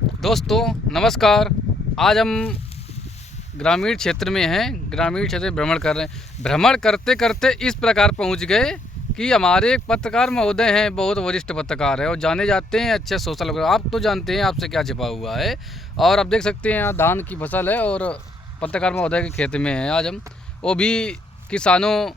दोस्तों नमस्कार। आज हम ग्रामीण क्षेत्र में हैं, ग्रामीण क्षेत्र में भ्रमण कर रहे हैं। भ्रमण करते करते इस प्रकार पहुंच गए कि हमारे एक पत्रकार महोदय हैं, बहुत वरिष्ठ पत्रकार है और जाने जाते हैं अच्छे सोशल वर्कर। आप तो जानते हैं आपसे क्या छिपा हुआ है। और आप देख सकते हैं यहाँ धान की फसल है और पत्रकार महोदय के खेत में है। आज हम वो भी किसानों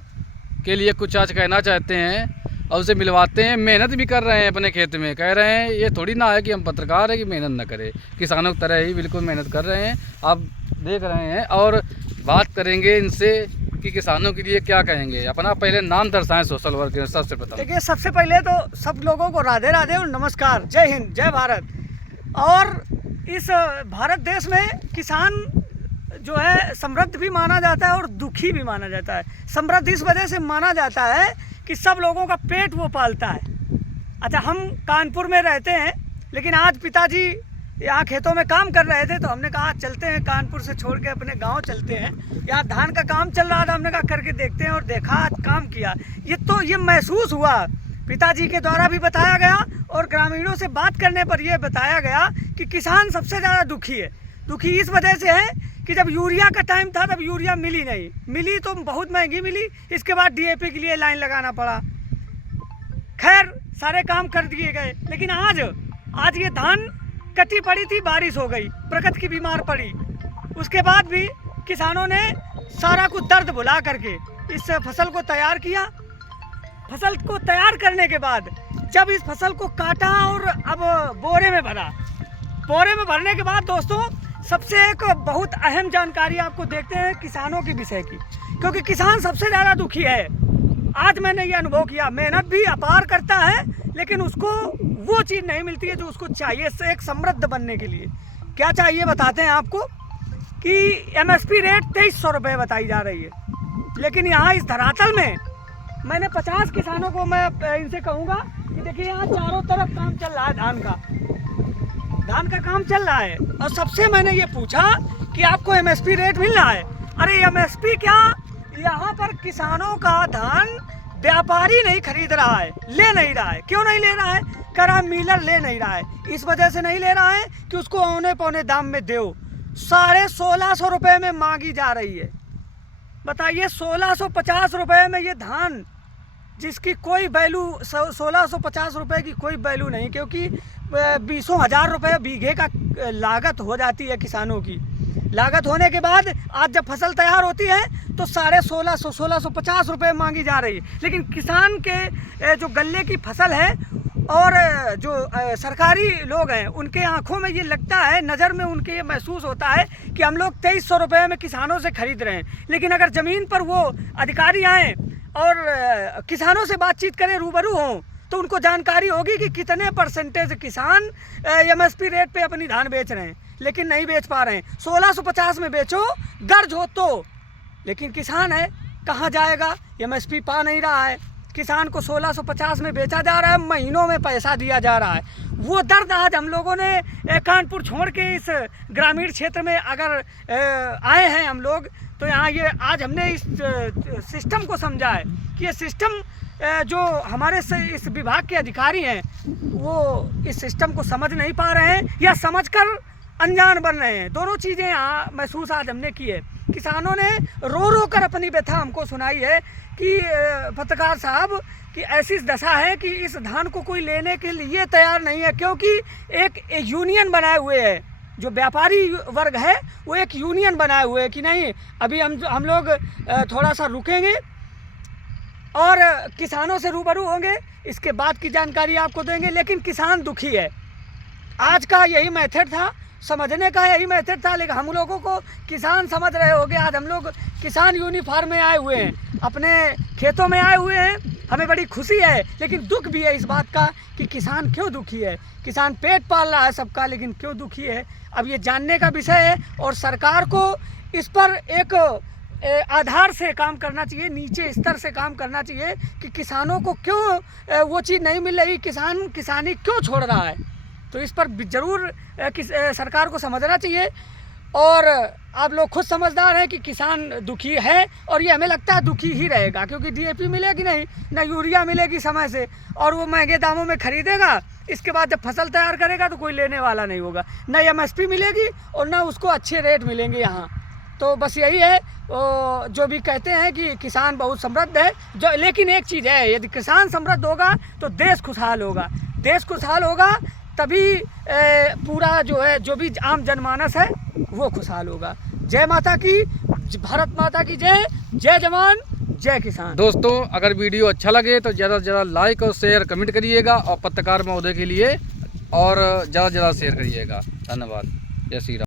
के लिए कुछ आज कहना चाहते हैं और उसे मिलवाते हैं। मेहनत भी कर रहे हैं अपने खेत में। कह रहे हैं ये थोड़ी ना है कि हम पत्रकार है कि मेहनत ना करें, किसानों की तरह ही बिल्कुल मेहनत कर रहे हैं। आप देख रहे हैं और बात करेंगे इनसे कि किसानों के लिए क्या कहेंगे। अपना पहले नाम दर्शाएं सोशल वर्कर सबसे प्रथम। देखिए, सबसे पहले तो सब लोगों को राधे राधे और नमस्कार, जय हिंद, जय भारत। और इस भारत देश में किसान जो है समृद्ध भी माना जाता है और दुखी भी माना जाता है। समृद्ध इस वजह से माना जाता है कि सब लोगों का पेट वो पालता है। अच्छा, हम कानपुर में रहते हैं, लेकिन आज पिताजी यहाँ खेतों में काम कर रहे थे तो हमने कहा चलते हैं, कानपुर से छोड़ के अपने गांव चलते हैं। यहाँ धान का काम चल रहा था, हमने कहा करके देखते हैं और देखा, आज काम किया। ये महसूस हुआ, पिताजी के द्वारा भी बताया गया और ग्रामीणों से बात करने पर यह बताया गया कि किसान सबसे ज़्यादा दुखी है। दुखी इस वजह से है कि जब यूरिया का टाइम था तब यूरिया मिली नहीं, मिली तो बहुत महंगी मिली। इसके बाद डीएपी के लिए लाइन लगाना पड़ा। खैर, सारे काम कर दिए गए, लेकिन आज ये धान कटी पड़ी थी, बारिश हो गई, प्रकृति की बीमार पड़ी। उसके बाद भी किसानों ने सारा कुछ दर्द भुला करके इस फसल को तैयार किया। फसल को तैयार करने के बाद जब इस फसल को काटा और अब बोरे में भरा, बोरे में भरने के बाद दोस्तों सबसे एक बहुत अहम जानकारी आपको देखते हैं किसानों के विषय की, क्योंकि किसान सबसे ज़्यादा दुखी है। आज मैंने ये अनुभव किया, मेहनत भी अपार करता है लेकिन उसको वो चीज़ नहीं मिलती है जो उसको चाहिए एक समृद्ध बनने के लिए। क्या चाहिए बताते हैं आपको कि एमएसपी रेट 2300 रुपये बताई जा रही है, लेकिन यहाँ इस धरातल में मैंने 50 किसानों को मैं इनसे कहूँगा कि देखिए यहाँ चारों तरफ काम चल रहा है, धान का काम चल रहा है। और सबसे मैंने ये पूछा कि आपको एमएसपी रेट मिल रहा है? अरे एमएसपी क्या, यहाँ पर किसानों का धान व्यापारी नहीं खरीद रहा है, ले नहीं रहा है। क्यों नहीं ले रहा है? कह रहा मिलर ले नहीं रहा है। इस वजह से नहीं ले रहा है कि उसको औने पौने दाम में दो। 1650 रुपये में मांगी जा रही है। बताइए, 1650 रुपये में ये धान जिसकी कोई वैल्यू, 1650 रुपये की कोई वैल्यू नहीं, क्योंकि 20,000 रुपये बीघे का लागत हो जाती है किसानों की। लागत होने के बाद आज जब फसल तैयार होती है तो 1650 रुपये मांगी जा रही है। लेकिन किसान के जो गन्ने की फसल है और जो सरकारी लोग हैं उनके आंखों में ये लगता है, नज़र में उनके ये महसूस होता है कि हम लोग 2300 रुपये में किसानों से खरीद रहे हैं। लेकिन अगर ज़मीन पर वो अधिकारी आएँ और किसानों से बातचीत करें, रूबरू हों, तो उनको जानकारी होगी कि कितने परसेंटेज किसान एमएसपी रेट पे अपनी धान बेच रहे हैं, लेकिन नहीं बेच पा रहे हैं। 1650 में बेचो, गर्ज हो तो, लेकिन किसान है कहाँ जाएगा? एमएसपी पा नहीं रहा है। किसान को 1650 में बेचा जा रहा है, महीनों में पैसा दिया जा रहा है। वो दर्द आज हम लोगों ने कानपुर छोड़ के इस ग्रामीण क्षेत्र में अगर आए हैं हम लोग, तो यहाँ ये आज हमने इस सिस्टम को समझा है कि ये सिस्टम जो हमारे से इस विभाग के अधिकारी हैं वो इस सिस्टम को समझ नहीं पा रहे हैं या समझकर अनजान बन रहे हैं। दोनों चीज़ें यहाँ महसूस आज हमने की है। किसानों ने रो रो कर अपनी व्यथा हमको सुनाई है कि पत्रकार साहब कि ऐसी दशा है कि इस धान को कोई लेने के लिए तैयार नहीं है, क्योंकि एक यूनियन बनाए हुए है। जो व्यापारी वर्ग है वो एक यूनियन बनाए हुए है कि नहीं, अभी हम लोग थोड़ा सा रुकेंगे और किसानों से रूबरू होंगे, इसके बाद की जानकारी आपको देंगे। लेकिन किसान दुखी है। आज का यही मेथड था, समझने का यही मेथड था, लेकिन हम लोगों को किसान समझ रहे होंगे। आज हम लोग किसान यूनिफॉर्म में आए हुए हैं, अपने खेतों में आए हुए हैं। हमें बड़ी खुशी है, लेकिन दुख भी है इस बात का कि किसान क्यों दुखी है। किसान पेट पाल रहा है सबका, लेकिन क्यों दुखी है, अब ये जानने का विषय है। और सरकार को इस पर एक आधार से काम करना चाहिए, नीचे स्तर से काम करना चाहिए कि किसानों को क्यों वो चीज़ नहीं मिल रही, किसान किसानी क्यों छोड़ रहा है। तो इस पर ज़रूर सरकार को समझना चाहिए। और आप लोग खुद समझदार हैं कि किसान दुखी है और ये हमें लगता है दुखी ही रहेगा, क्योंकि डीएपी मिलेगी नहीं, ना यूरिया मिलेगी समय से, और वो महंगे दामों में खरीदेगा इसके बाद जब फसल तैयार करेगा तो कोई लेने वाला नहीं होगा, ना MSP मिलेगी और ना उसको अच्छे रेट मिलेंगे यहाँ। तो बस यही है, जो भी कहते हैं कि किसान बहुत समृद्ध है, जो लेकिन एक चीज़ है, यदि किसान समृद्ध होगा तो देश खुशहाल होगा। देश खुशहाल होगा तभी पूरा जो है, जो भी आम जनमानस है वो खुशहाल होगा। जय माता की, भारत माता की जय। जय जवान जय किसान। दोस्तों अगर वीडियो अच्छा लगे तो ज़्यादा से ज़्यादा लाइक और शेयर कमेंट करिएगा, और पत्रकार महोदय के लिए और ज़्यादा से ज़्यादा शेयर करिएगा। धन्यवाद। जय श्री राम।